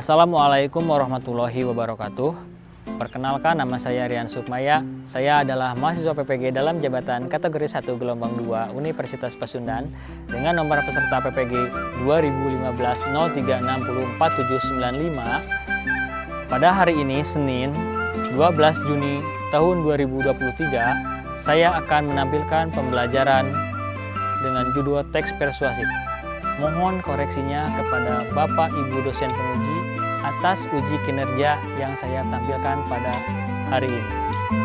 Assalamualaikum warahmatullahi wabarakatuh. Perkenalkan, nama saya Rian Sukmaya. Saya adalah mahasiswa PPG dalam jabatan kategori 1 gelombang 2 Universitas Pasundan dengan nomor peserta PPG 2015-03604795. Pada hari ini, Senin 12 Juni tahun 2023, saya akan menampilkan pembelajaran dengan judul teks persuasif. Mohon koreksinya kepada Bapak Ibu dosen penguji atas uji kinerja yang saya tampilkan pada hari ini.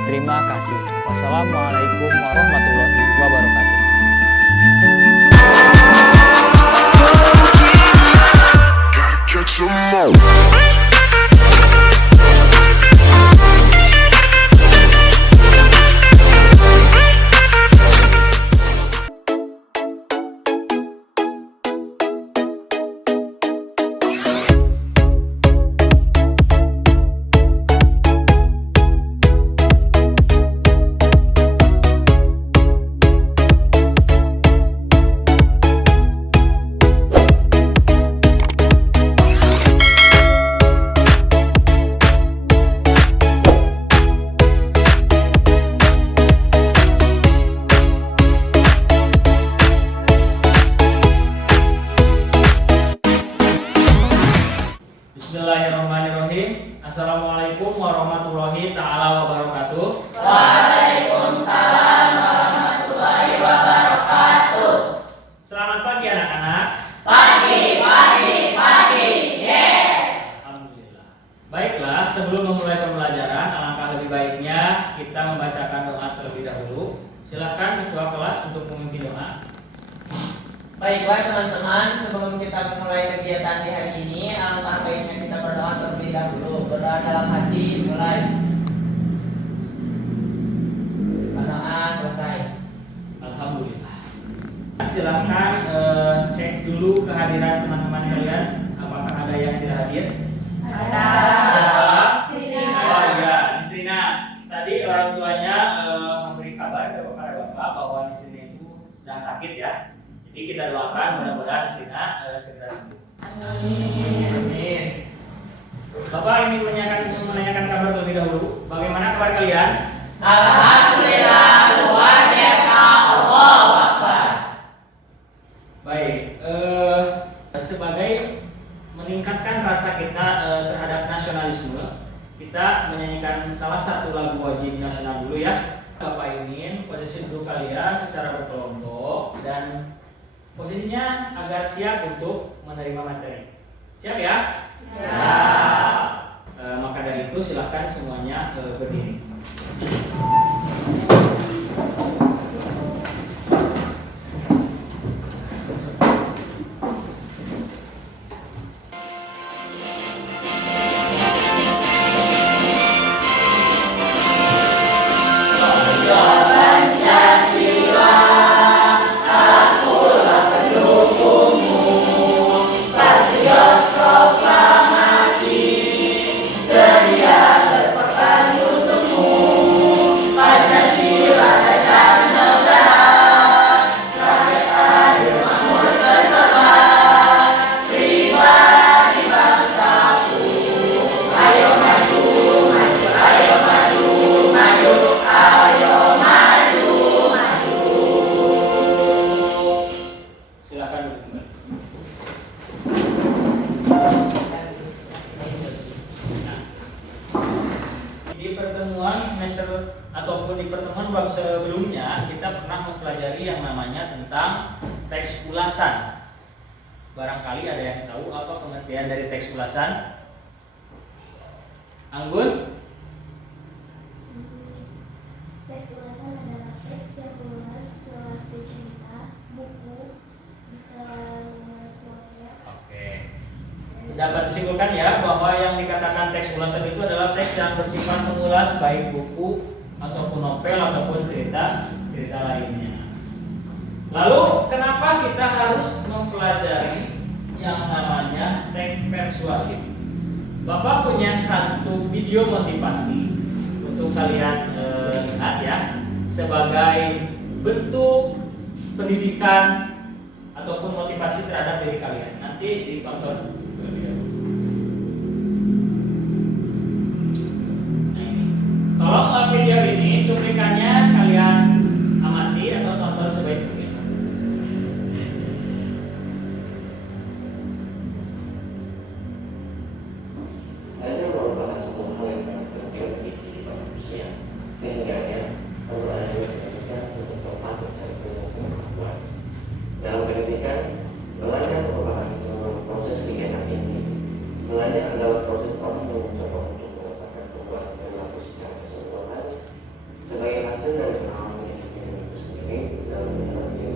Terima kasih. Wassalamualaikum warahmatullahi wabarakatuh. Bismillahirrahmanirrahim. Assalamualaikum warahmatullahi ta'ala wabarakatuh. Waalaikumsalam warahmatullahi wabarakatuh. Selamat pagi anak-anak. Pagi. Yes. Alhamdulillah. Baiklah, sebelum memulai pembelajaran, alangkah lebih baiknya kita membacakan doa terlebih dahulu. Silakan ketua kelas untuk memimpin doa. Baiklah teman-teman, sebelum kita memulai kegiatan di hari ini, alangkah baiknya kita berdoa terlebih dahulu. Berdoa dalam hati, mulai. Berdoa selesai. Alhamdulillah. Silahkan cek dulu kehadiran teman-teman kalian. Apakah ada yang tidak hadir? Ada. Siapa? Sisina. Oh iya, Nisrina. Tadi orang tuanya memberi kabar kepada Bapak bahwa Nisrina itu sedang sakit ya. Jadi kita doakan mudah-mudahan Nisrina segera sembuh. Amin. Bapak ingin menanyakan kabar terlebih dahulu. Bagaimana kabar kalian? Alhamdulillah, luar biasa. Allahu Akbar. Baik. Sebagai meningkatkan rasa kita terhadap nasionalisme, kita menyanyikan salah satu lagu wajib nasional dulu ya. Bapak ingin posisi duduk kalian secara berkelompok dan posisinya agar siap untuk menerima materi. Siap ya? Siap. Maka dari itu silahkan semuanya berdiri. Di pertemuan bab sebelumnya kita pernah mempelajari yang namanya tentang teks ulasan. Barangkali ada yang tahu apa pengertian dari teks ulasan? Anggun? Teks ulasan adalah teks yang meluas suatu cerita, buku, bisa meluas novel. Oke. Dapat disimpulkan ya bahwa yang dikatakan teks ulasan itu adalah teks yang bersifat mengulas baik buku ataupun novel ataupun cerita lainnya. Lalu kenapa kita harus mempelajari yang namanya teks persuasif? Bapak punya satu video motivasi untuk kalian lihat ya, sebagai bentuk pendidikan ataupun motivasi terhadap diri kalian. Nanti ditonton. sehingga perlu ada pendidikan untuk tepat mencari kemampuan. Dalam pendidikan, belajar merupakan seluruh proses kegiatan ini. Belajar adalah proses orang yang mencoba untuk mendapatkan perubahan perilaku secara keseluruhan sebagai hasil dari pengalaman individu itu sendiri dalam interaksi.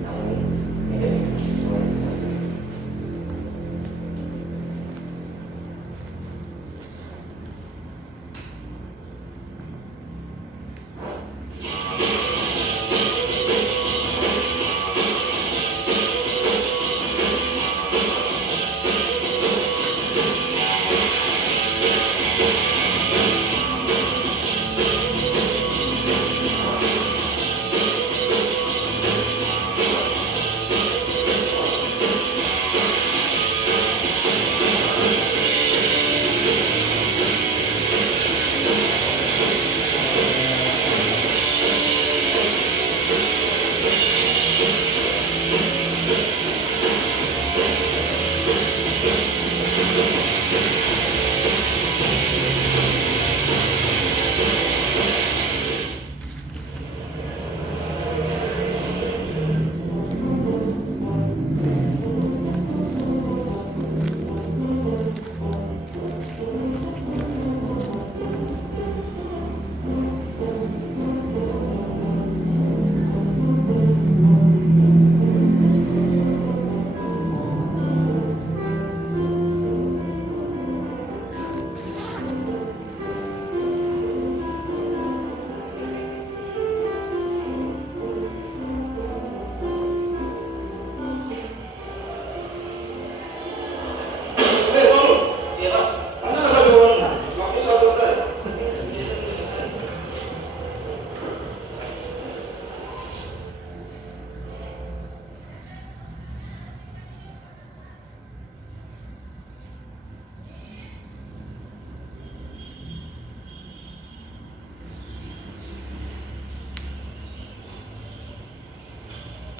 Namun, tidak sesuai saja.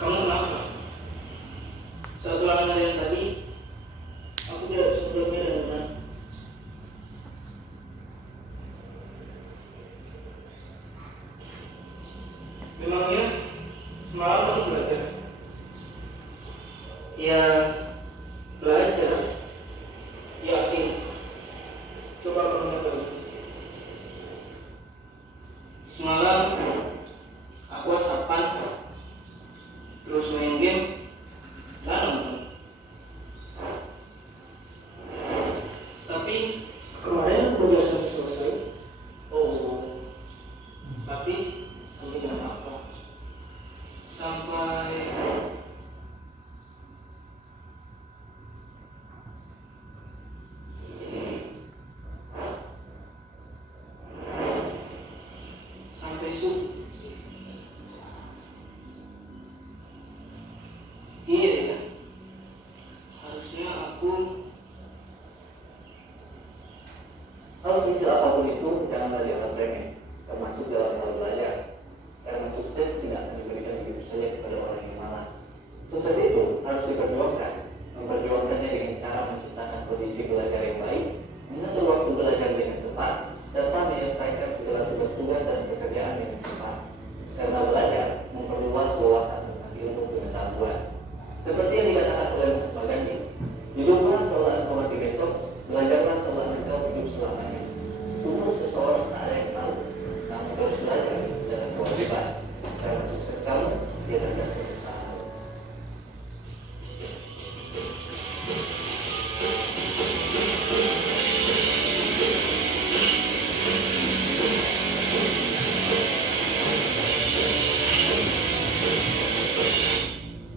Kamu kenapa? Saat ulangan hari yang tadi, aku tidak bisa berbeda dengan memangnya semalam kamu belajar? Ya, belajar. Yakin? Coba kamu tahu. Semalam aku WhatsAppan, terus main game dan nonton. Tapi kemarin aku belajar sampai selesai. Oh, tapi sampai jam apa? Sampai subuh. Iya ya, harusnya aku Hal semisal apapun itu janganlah dianggap remeh, termasuk dalam hal belajar. Karena sukses tidak akan diberikan begitu saja kepada orang yang malas. Sukses itu harus diperjuangkan. Memperjuangkannya dengan cara menciptakan kondisi belajar yang baik, mengatur waktu belajar dengan tepat, serta menyelesaikan segala tugas-tugas dan pekerjaan dengan cepat. Karena belajar memperluas wawasan tentang ilmu pengetahuan. Seperti yang dikatakan oleh Mahatma Gandhi, hiduplah seolah engkau mati besok, belajarlah seolah engkau hidup selamanya. Umur seseorang tak ada yang tahu, namun terus belajar dan kewajiban. Karena sukses kamu tidak tergantung usaha.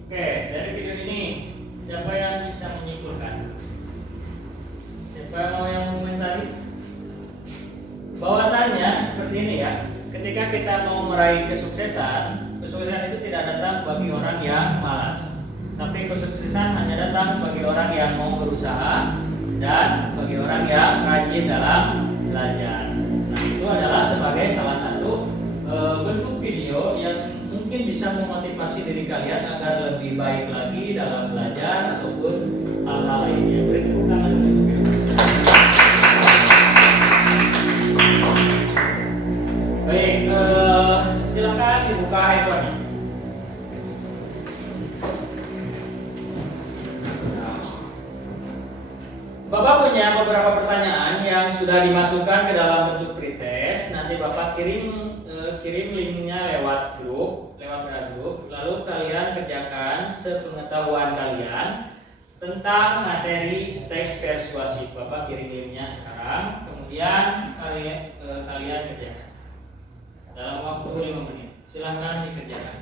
Oke, dari video ini siapa yang bisa menyimpulkan? Siapa yang mengomentari? Bahwasannya seperti ini ya. Ketika kita mau meraih kesuksesan, kesuksesan itu tidak datang bagi orang yang malas. Tapi kesuksesan hanya datang bagi orang yang mau berusaha dan bagi orang yang rajin dalam belajar. Nah, itu adalah sebagai salah satu bentuk video yang mungkin bisa memotivasi diri kalian agar lebih baik lagi dalam belajar ataupun hal-hal lainnya. Beri tepuk tangan untuk video. punya beberapa pertanyaan yang sudah dimasukkan ke dalam bentuk pretest. Nanti Bapak kirim linknya lewat grup, lalu kalian kerjakan sepengetahuan kalian tentang materi teks persuasif. Bapak kirim linknya sekarang, kemudian kalian kerjakan dalam waktu 5 menit. Silahkan dikerjakan.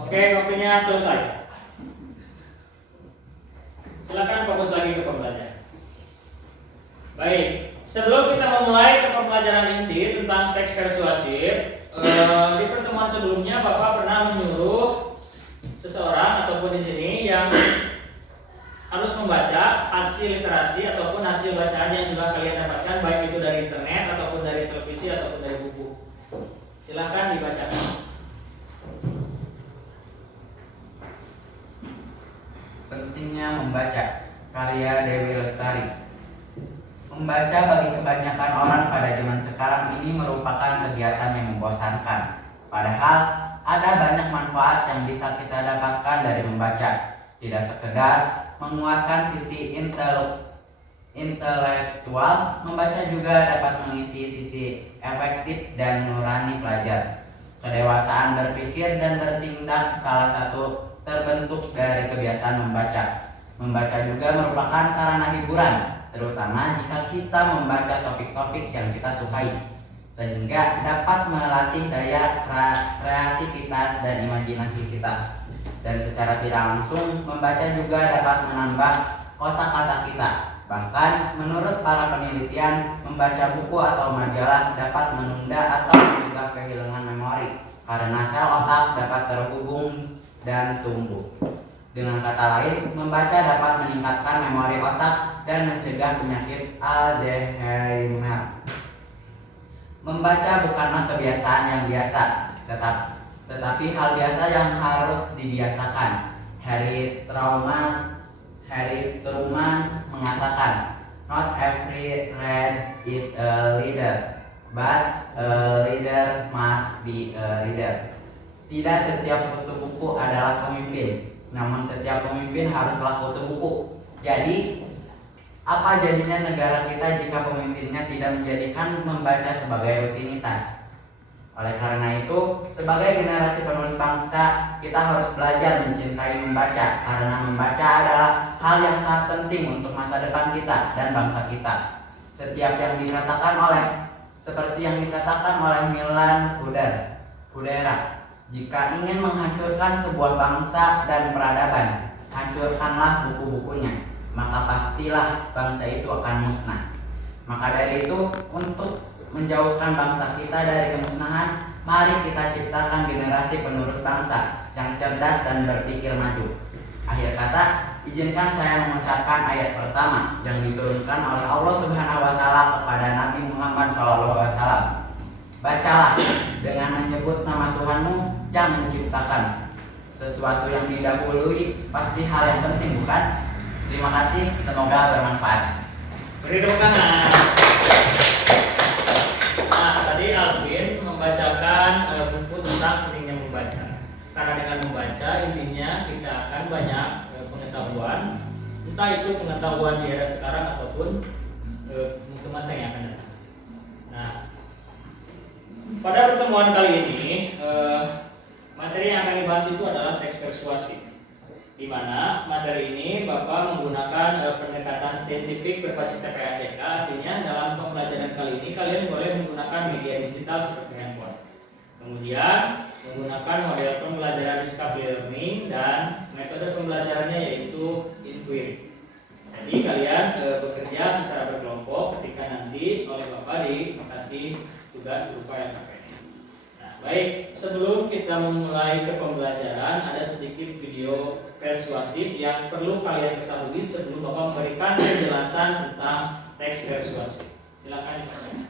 Oke, waktunya selesai. Silakan fokus lagi ke pembelajaran. Baik, sebelum kita memulai ke pembelajaran inti tentang teks persuasif, di pertemuan sebelumnya Bapak pernah menyuruh seseorang ataupun di sini yang harus membaca hasil literasi ataupun hasil bacaan yang sudah kalian dapatkan, baik itu dari internet ataupun dari televisi ataupun dari buku. Silahkan dibacakan. Pentingnya membaca, karya Dewi Lestari. Membaca bagi kebanyakan orang pada zaman sekarang ini merupakan kegiatan yang membosankan. Padahal ada banyak manfaat yang bisa kita dapatkan dari membaca. Tidak sekedar menguatkan sisi intelektual, membaca juga dapat mengisi sisi efektif dan nurani pelajar. Kedewasaan berpikir dan bertindak salah satu terbentuk dari kebiasaan membaca. Membaca juga merupakan sarana hiburan, terutama jika kita membaca topik-topik yang kita sukai, sehingga dapat melatih daya kreativitas dan imajinasi kita. Dan secara tidak langsung, membaca juga dapat menambah kosakata kita. Bahkan menurut para penelitian, membaca buku atau majalah dapat menunda atau mencegah kehilangan memori, karena sel otak dapat terhubung dan tumbuh. Dengan kata lain, membaca dapat meningkatkan memori otak dan mencegah penyakit Alzheimer. Membaca bukanlah kebiasaan yang biasa, tetapi hal biasa yang harus dibiasakan. Harry Truman mengatakan, "Not every reader is a leader, but a leader must be a reader." Tidak setiap kutu buku adalah pemimpin, namun setiap pemimpin haruslah kutu buku. Jadi, apa jadinya negara kita jika pemimpinnya tidak menjadikan membaca sebagai rutinitas? Oleh karena itu, sebagai generasi penerus bangsa, kita harus belajar mencintai membaca, karena membaca adalah hal yang sangat penting untuk masa depan kita dan bangsa kita. Seperti yang dikatakan oleh Milan Kundera, jika ingin menghancurkan sebuah bangsa dan peradaban, hancurkanlah buku-bukunya, maka pastilah bangsa itu akan musnah. Maka dari itu, untuk menjauhkan bangsa kita dari kemusnahan, mari kita ciptakan generasi penerus bangsa yang cerdas dan berpikir maju. Akhir kata, izinkan saya mengucapkan ayat pertama yang diturunkan oleh Allah Subhanahu wa Ta'ala kepada Nabi Muhammad SAW. Bacalah dengan menyebut nama Tuhanmu yang menciptakan. Sesuatu yang didahului pasti hal yang penting, bukan? Terima kasih, semoga bermanfaat. Beri tepuk tangan. Nah, tadi Alvin membacakan buku tentang pentingnya membaca. Karena dengan membaca intinya kita akan banyak pengetahuan, entah itu pengetahuan di era sekarang ataupun ke masa yang akan datang. Nah, pada pertemuan kali ini materi yang akan dibahas itu adalah teks persuasif, di mana materi ini Bapak menggunakan pendekatan saintifik berbasis TPACK. Artinya dalam pembelajaran kali ini kalian boleh menggunakan media digital seperti handphone, kemudian menggunakan model pembelajaran discovery learning, dan metode pembelajarannya yaitu inquiry. Jadi kalian bekerja secara berkelompok ketika nanti oleh Bapak dikasih tugas berupa LKPN. Nah, baik, sebelum kita memulai ke pembelajaran, ada sedikit video persuasif yang perlu kalian ketahui sebelum Bapak memberikan penjelasan tentang teks persuasif. Silakan diperhatikan.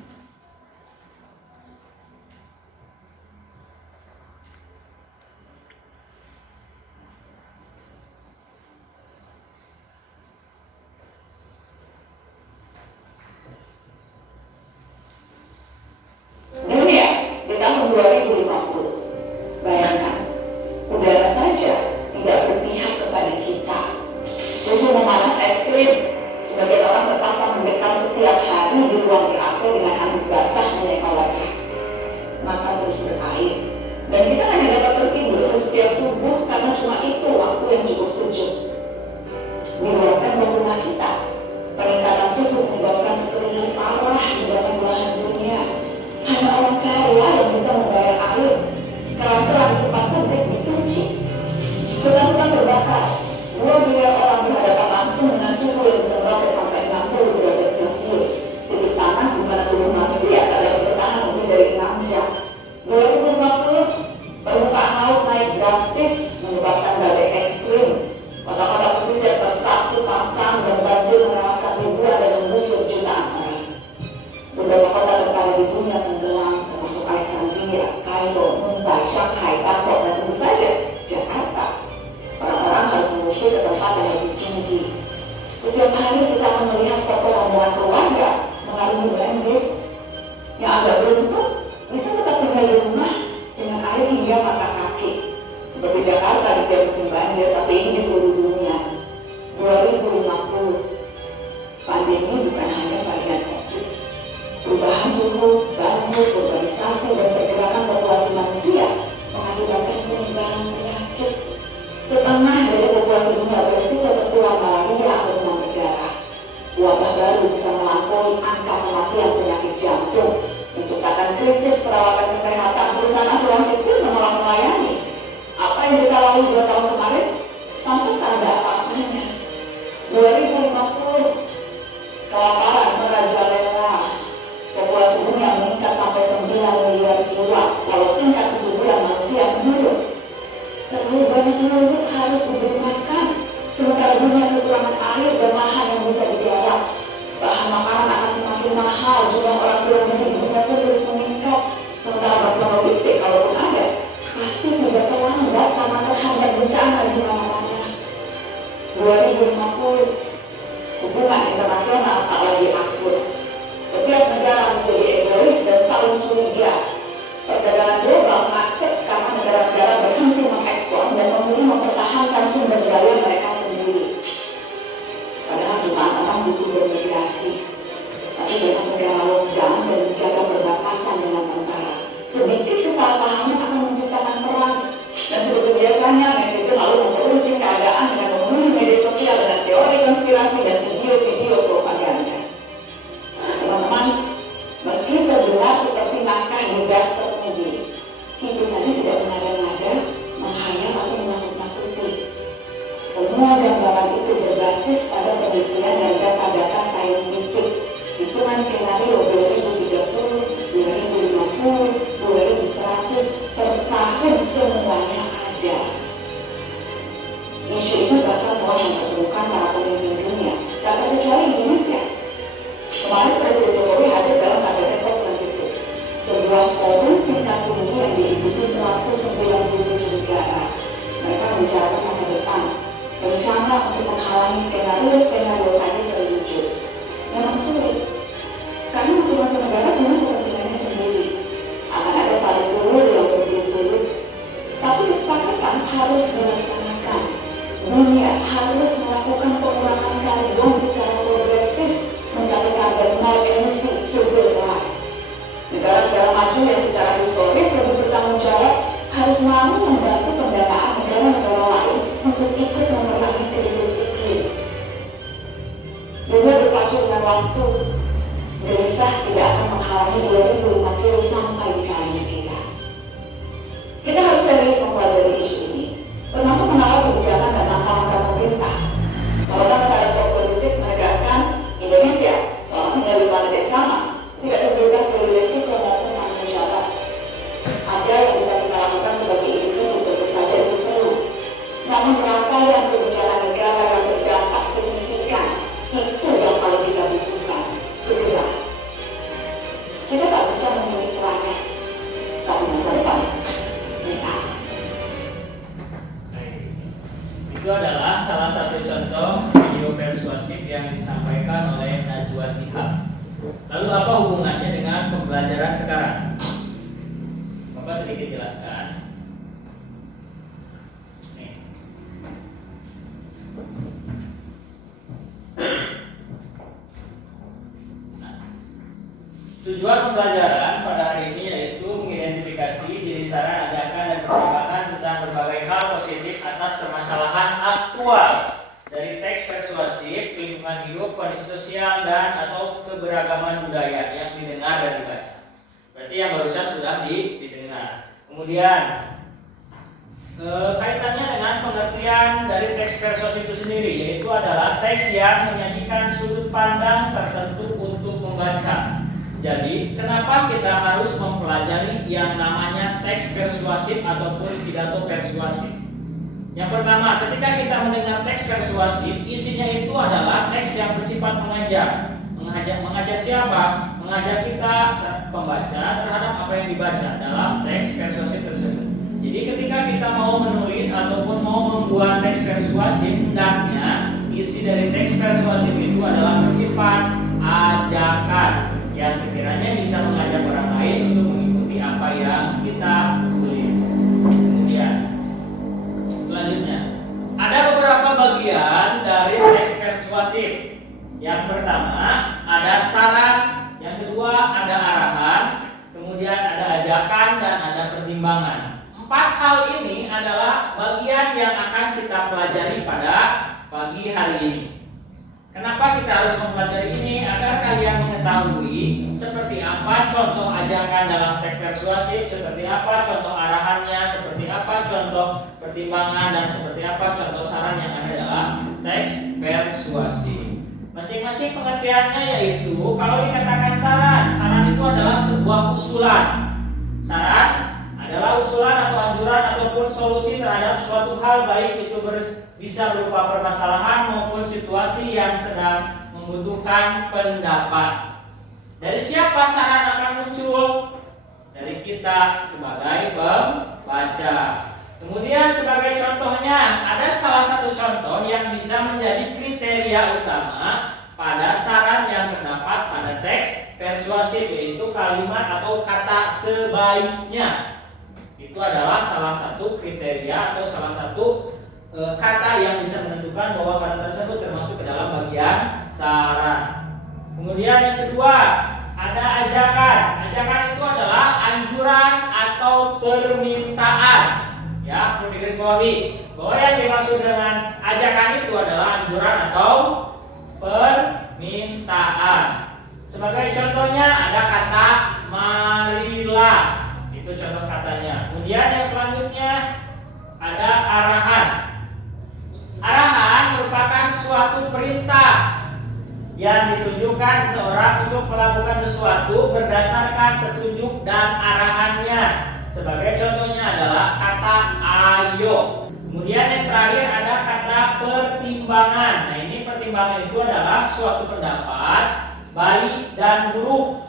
menyebabkan badai ekstrim. Kota-kota pesisir tersapu pasang dan banjir menewaskan ribuan dan mengusir jutaan orang. Beberapa kota terkaya di dunia tenggelam, termasuk Alexandria, Kairo, Mumbai, Shanghai, Bangkok, dan tentu saja Jakarta. Orang-orang harus mengungsi ke tempat yang lebih tinggi. Setiap hari kita akan melihat foto rombongan keluarga mengalami banjir. Yang agak beruntung bisa tetap tinggal di rumah dengan air hingga mata kaki. Seperti Jakarta di tiap musim banjir, tapi ini di seluruh dunia. 2050, pandemi bukan hanya varian COVID. Perubahan suhu, banjir, urbanisasi, dan pergerakan populasi manusia mengakibatkan penyebaran penyakit. Setengah dari populasi dunia berisiko tertular malaria atau demam berdarah. Wabah baru bisa melampaui angka kematian penyakit jantung, menciptakan krisis perawatan kesehatan. Perusahaan asuransi pun menolak melayani. Apa yang kita lalui 2 tahun kemarin, tampak tak ada apa-apanya. 2050, kelaparan merajalela. Populasi dunia meningkat sampai 9 miliar jiwa, walau tingkat kesuburan manusia menurun. Terlalu banyak penduduk harus diberi makan, sementara dunia kekurangan air dan lahan yang bisa digarap. Bahan makanan akan semakin mahal, jumlah orang kurang gizi di dunia pun terus meningkat. Sementara bantuan logistik, kalaupun ada, pasti tidak terlambat karena terhambat bencana di mana-mana. 2050, hubungan internasional tak lagi akur. Setiap negara menjadi egois dan saling curiga. Perdagangan global macet karena negara-negara berhenti mengekspor dan memilih mempertahankan sumber daya mereka sendiri. Padahal jutaan orang butuh bermigrasi, tapi banyak negara lockdown dan menjaga perbatasan dengan tentara. Sedikit kesalahpahaman akan menciptakan perang, dan seperti biasanya netizen lalu memperuncing keadaan dengan memenuhi media sosial dengan teori konspirasi dan video-video propaganda. Teman-teman, meski terdengar seperti naskah disaster movie, itu tadi tidak mengada-ngada, menghayal atau menakut-nakuti. Semua gambaran itu berbasis pada penelitian dan data-data saintifik. Hitungan skenario 2030, 2050, 2100 per tahun semuanya ada. Isu itu bahkan telah mempertemukan para pemimpin dunia, tak terkecuali Indonesia. Kemarin Presiden Jokowi hadir dalam KTT COP26, sebuah forum tingkat tinggi yang diikuti 197 negara. Mereka membicarakan masa depan, rencana untuk menghalangi skenario tadi terwujud. Memang sulit, karena masing-masing negara punya kepentingannya sendiri. Akan ada tarik ulur yang berbelit-belit, tapi kesepakatan harus dilaksanakan. Dunia harus melakukan pengurangan karbon secara progresif, mencapai target nol emisi segera. Negara-negara maju yang secara historis lebih bertanggung jawab harus mau membantu pendanaan negara-negara lain untuk ikut memerangi krisis iklim. Dunia berpacu dengan waktu, gelisah tidak akan menghalangi 2050 sampai di kalangan kita. Kita harus serius mempelajari isu ini, termasuk menawar kebijakan dan langkah-langkah pemerintah. Saudara pada COP26 menegaskan Indonesia selama tinggal di planet yang sama tidak terbebas dari risiko maupun tanggung jawab. Ada yang bisa kita lakukan sebagai individu, tentu saja itu perlu. Namun rangkaian kebijakan negara yang berdampak signifikan itu yang paling kita butuhkan segera. Kita tak bisa memilih planet, tapi masa depan bisa. Itu adalah salah satu contoh video persuasif yang disampaikan oleh Najwa Shihab. Lalu apa hubungannya dengan pembelajaran sekarang? Bapak sedikit jelaskan. Nih. Nah, tujuan pembelajaran pada hari ini yaitu mengidentifikasi diri saran, ajakan, dan pertimbangan tentang berbagai hal positif atas permasalahan aktual dari teks persuasif, lingkungan hidup, kondisi sosial, dan atau keberagaman budaya yang didengar dan dibaca. Berarti yang barusan sudah didengar. Kemudian kaitannya dengan pengertian dari teks persuasif itu sendiri, yaitu adalah teks yang menyajikan sudut pandang tertentu untuk membaca. Jadi, kenapa kita harus mempelajari yang namanya teks persuasif ataupun pidato persuasif? Yang pertama, ketika kita mendengar teks persuasif, isinya itu adalah teks yang bersifat mengajak. Mengajak siapa? Mengajak kita pembaca terhadap apa yang dibaca dalam teks persuasif tersebut. Jadi ketika kita mau menulis ataupun mau membuat teks persuasif, hendaknya isi dari teks persuasif itu adalah bersifat ajakan yang sekiranya bisa mengajak orang lain untuk mengikuti apa yang kita tulis. Kemudian selanjutnya ada beberapa bagian dari teks persuasif. Yang pertama ada saran, yang kedua ada arahan, kemudian ada ajakan dan ada pertimbangan. 4 hal ini adalah bagian yang akan kita pelajari pada pagi hari ini. Kenapa kita harus mempelajari ini? Agar kalian mengetahui seperti apa contoh ajakan dalam teks persuasif, seperti apa contoh arahannya, seperti apa contoh pertimbangan, dan seperti apa contoh saran yang ada dalam teks persuasif. Masing-masing pengertiannya yaitu, kalau dikatakan saran itu adalah sebuah usulan. Saran adalah usulan atau anjuran ataupun solusi terhadap suatu hal, baik itu bisa berupa permasalahan maupun situasi yang sedang membutuhkan pendapat. Dari siapa saran akan muncul? Dari kita sebagai pembaca. Kemudian sebagai contohnya, ada salah satu contoh yang bisa menjadi kriteria utama pada saran yang terdapat pada teks persuasif, yaitu kalimat atau kata sebaiknya. Itu adalah salah satu kriteria atau salah satu kata yang bisa menentukan bahwa kata tersebut termasuk ke dalam bagian saran. Kemudian yang kedua, ada ajakan. Ajakan itu adalah anjuran atau permintaan. Ya, perlu digarisbawahi bahwa yang dimaksud dengan ajakan itu adalah anjuran atau permintaan. Sebagai contohnya ada kata marilah. Itu contoh katanya. Kemudian yang selanjutnya ada arahan. Arahan merupakan suatu perintah yang ditunjukkan seseorang untuk melakukan sesuatu berdasarkan petunjuk dan arahannya. Sebagai contohnya adalah kata ayo. Kemudian yang terakhir ada kata pertimbangan. Nah, ini pertimbangan itu adalah suatu pendapat baik dan buruk.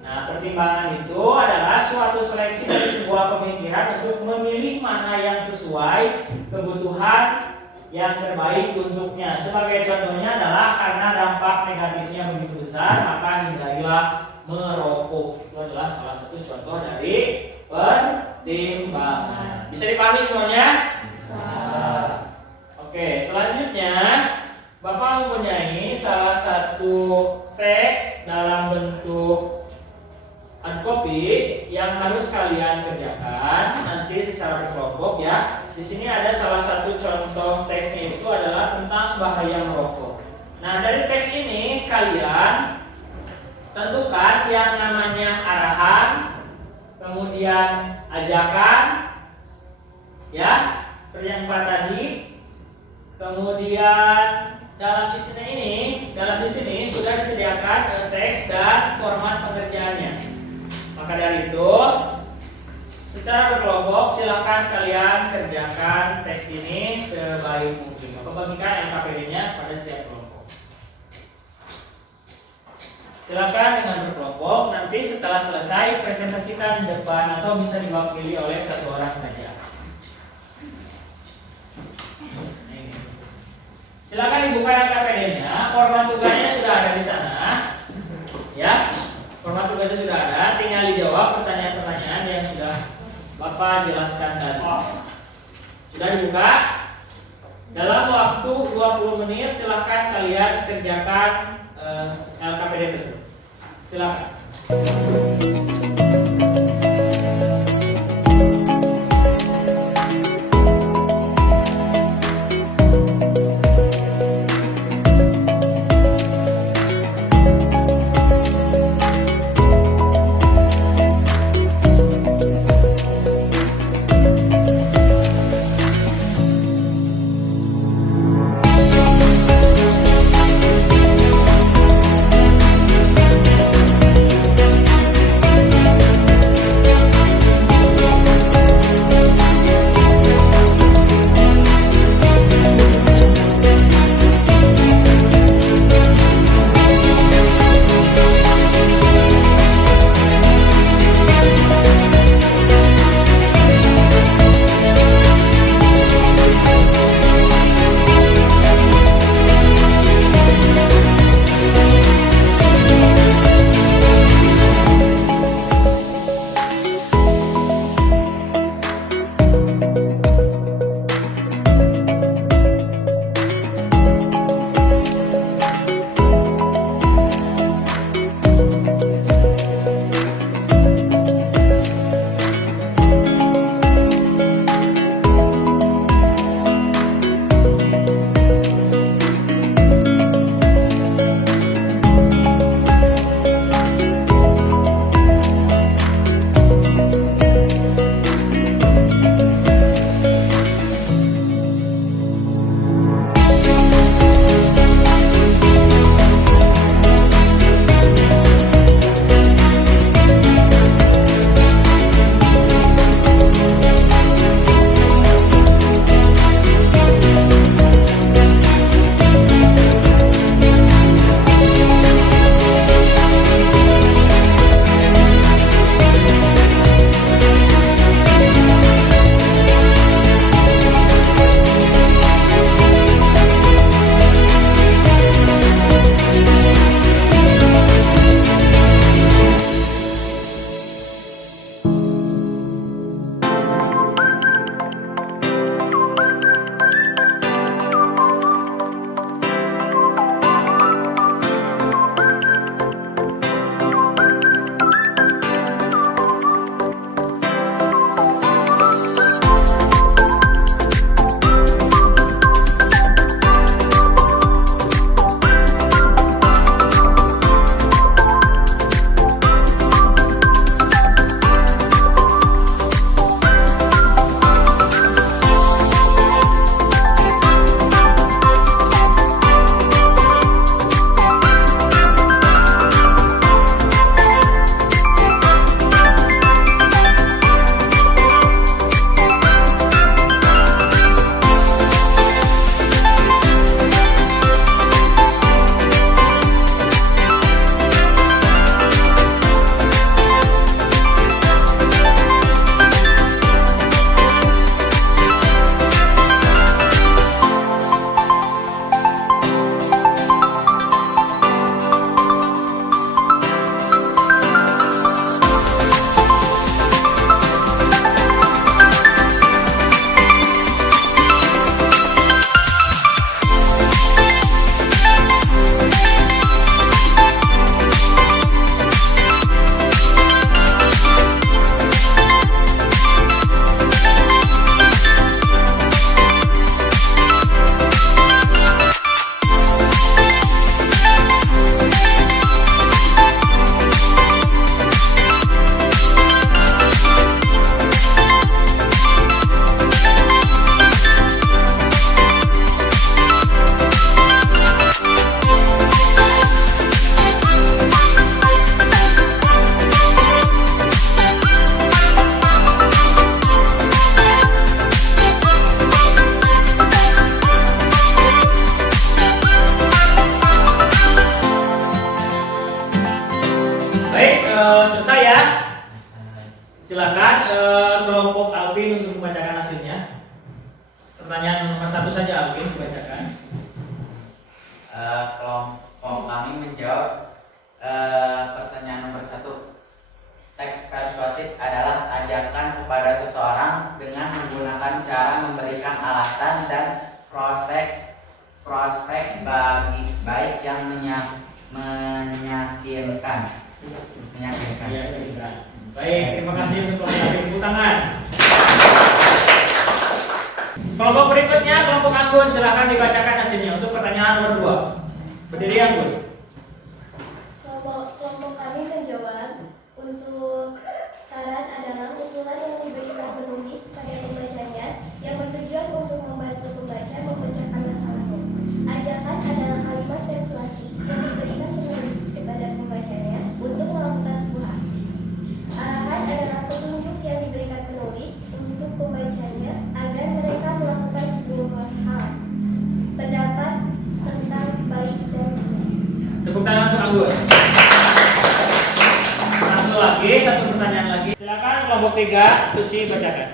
Nah, pertimbangan itu adalah suatu seleksi dari sebuah pemikiran untuk memilih mana yang sesuai kebutuhan yang terbaik untuknya. Sebagai contohnya adalah karena dampak negatifnya begitu besar, maka hindarilah merokok. Itu adalah salah satu contoh dari pertimbangan. Bisa dipahami semuanya? Bisa. Oke, selanjutnya Bapak mempunyai salah satu teks dalam bentuk hardcopy yang harus kalian kerjakan nanti secara berkelompok ya. Di sini ada salah satu contoh teksnya, itu adalah tentang bahaya merokok. Nah, dari teks ini kalian tentukan yang namanya arahan, kemudian ajakan, ya, seperti yang Pak tadi. Kemudian dalam di sini sudah disediakan teks dan format pengerjaannya. Maka dari itu, secara berkelompok silakan kalian kerjakan teks ini sebaik mungkin. Bapak bagikan LKPD-nya pada setiap kelompok. Silakan dengan berkelompok. Nanti setelah selesai presentasikan di depan atau bisa diwakili oleh satu orang saja. Silakan dibuka LKPD-nya. Format tugasnya sudah ada di sana. Ya, format tugasnya sudah ada. Tinggal dijawab pertanyaan-pertanyaan yang sudah Bapak jelaskan tadi. Sudah dibuka. Dalam waktu 20 menit silakan kalian kerjakan LKPD tersebut. Silakan. pertanyaan nomor 1 saja, Alvin, dibacakan. Kelompok kami menjawab pertanyaan nomor 1. Teks persuasif adalah ajakan kepada seseorang dengan menggunakan cara memberikan alasan dan prospek bagi baik yang meyakinkan. Ya. Baik, terima kasih untuk tepuk tangan. Kelompok berikutnya, kelompok Anggun, silakan dibacakan hasilnya untuk pertanyaan nomor 2. Berdiri Anggun. Kelompok kami menjawab untuk saran adalah usulan yang diberikan penulis pada pembacanya yang bertujuan untuk membantu pembaca memecahkan masalahnya. Ajakan adalah kalimat persuasif yang diberikan penulis kepada pembacanya untuk melakukan sebuah aksi. Arahan adalah petunjuk yang diberikan penulis untuk pembacanya agar mereka melakukan sebuah hal. Pendapat tentang baik dan buruk. Tepuk tangan untuk Anggun. Satu pertanyaan lagi. Silakan kelompok 3, Suci bacakan.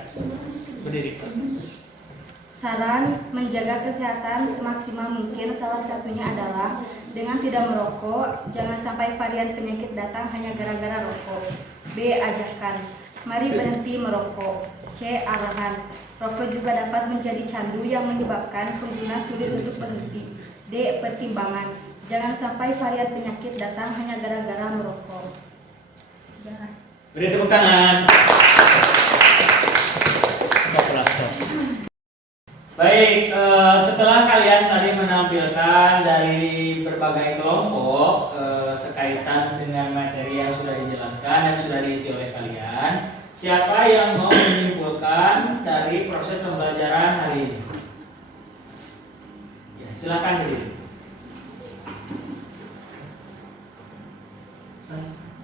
Berdiri. Saran menjaga kesehatan semaksimal mungkin salah satunya adalah dengan tidak merokok. Jangan sampai varian penyakit datang hanya gara-gara rokok. B. Ajakan, mari berhenti merokok. C. Arahan, rokok juga dapat menjadi candu yang menyebabkan pengguna sulit untuk berhenti. D. Pertimbangan, jangan sampai varian penyakit datang hanya gara-gara merokok. Sudah. Beri tepuk tangan. Baik, setelah kalian tadi menampilkan dari berbagai kelompok sekaitan dengan materi yang sudah dijelaskan dan sudah diisi oleh kalian, siapa yang mau menyimpulkan dari proses pembelajaran hari ini? Ya, silakan berdiri.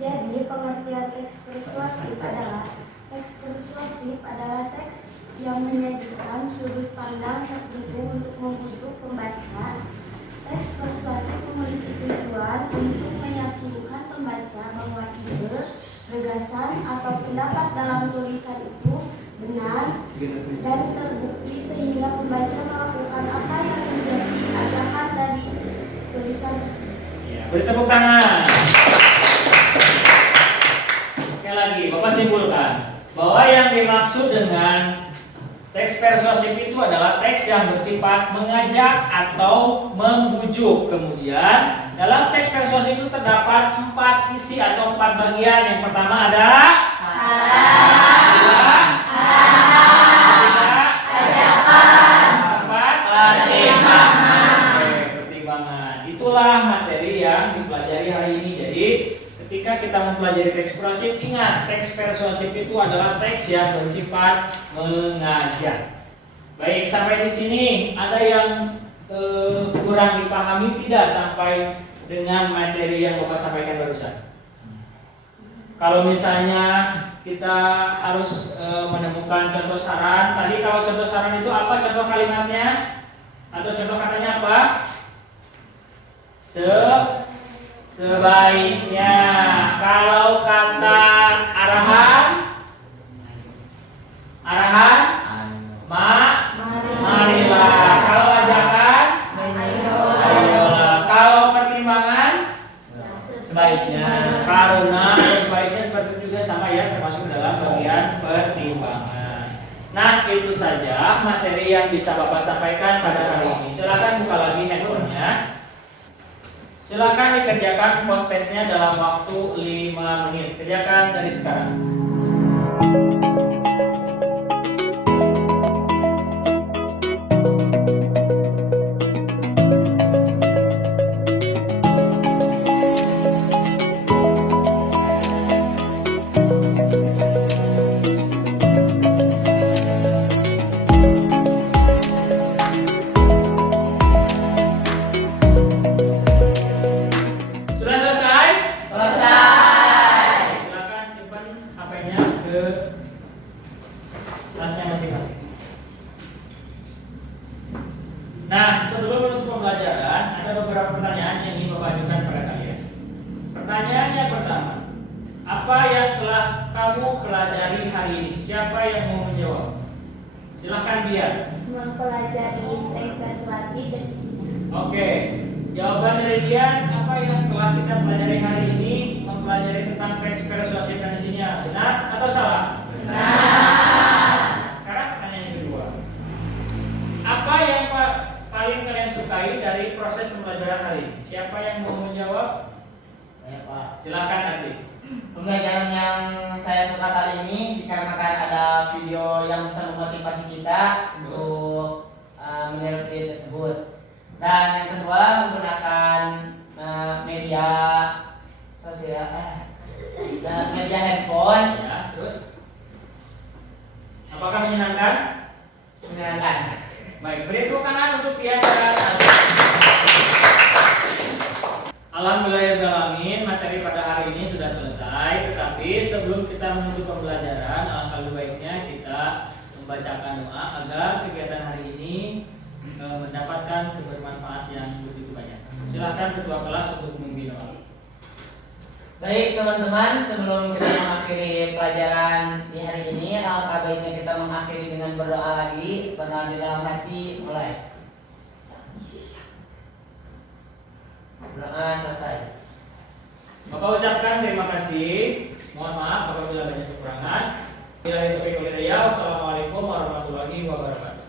Jadi pengertian teks persuasif adalah teks yang menyajikan sudut pandang tertentu untuk membujuk pembaca. Teks persuasif memiliki tujuan untuk meyakinkan pembaca bahwa ide, gagasan, atau pendapat dalam tulisan itu benar dan terbukti sehingga pembaca melakukan apa yang menjadi ajakan dari tulisan tersebut. Ya, beri tepuk tangan. Sekali lagi, Bapak simpulkan bahwa yang dimaksud dengan teks persuasif itu adalah teks yang bersifat mengajak atau membujuk. Kemudian dalam teks persuasif itu terdapat 4 isi atau 4 bagian. Yang pertama ada saran, ajakan, pertimbangan. Itulah materi yang dipelajari hari ini. Jadi ketika kita mempelajari teks persuasif, ingat teks persuasif itu adalah teks yang bersifat mengajak. Baik, sampai di sini ada yang kurang dipahami tidak sampai dengan materi yang Bapak sampaikan barusan? Kalau misalnya kita harus menemukan contoh saran, tadi kalau contoh saran itu apa contoh kalimatnya? Atau contoh katanya apa? Sebaiknya. Kalau kata arahan, marilah. Kalau ajakan, ayolah. Kalau pertimbangan, sebaiknya. Karena sebaiknya seperti itu juga sama ya, termasuk dalam bagian pertimbangan. Nah, itu saja materi yang bisa Bapak sampaikan pada hari ini. Silakan buka lagi handphonenya. Silakan dikerjakan post testnya dalam waktu 5 menit. Kerjakan dari sekarang. Nah, sebelum menutup pembelajaran, ada beberapa pertanyaan yang ingin Bapak ajukan kepada kalian. Pertanyaan yang pertama, apa yang telah kamu pelajari hari ini? Siapa yang mau menjawab? Silakan dia. mempelajari teks translasi dan isinya. Oke, jawaban dari Dian, apa yang telah kita pelajari hari ini mempelajari tentang teks persuasif dan isinya, benar atau salah? Benar. Sekarang pertanyaan yang kedua, apa yang paling kalian sukai dari proses pembelajaran hari ini? Siapa yang mau menjawab? Saya Pak. Silakan Adi. Pembelajaran yang saya suka kali ini dikarenakan ada video yang bisa memotivasi kita untuk meneliti tersebut. Dan yang kedua menggunakan media sosial, media handphone. Ya, terus apakah menyenangkan? Menyenangkan. Baik, beri tepuk tangan untuk Dian dan Adi. Alhamdulillahirrahmanirrahim, materi pada hari ini sudah selesai. Tetapi sebelum kita menutup pembelajaran, alangkah lebih baiknya kita membacakan doa agar kegiatan hari ini mendapatkan kebermanfaat yang begitu banyak. Silakan ketua kelas untuk memimpin doa. Baik teman-teman, sebelum kita mengakhiri pelajaran di hari ini, alangkah baiknya kita mengakhiri dengan berdoa lagi. Berdoa di dalam hati, mulai. Berdoa selesai. Bapak ucapkan terima kasih. Mohon maaf apabila banyak kekurangan. Wassalamualaikum warahmatullahi wabarakatuh.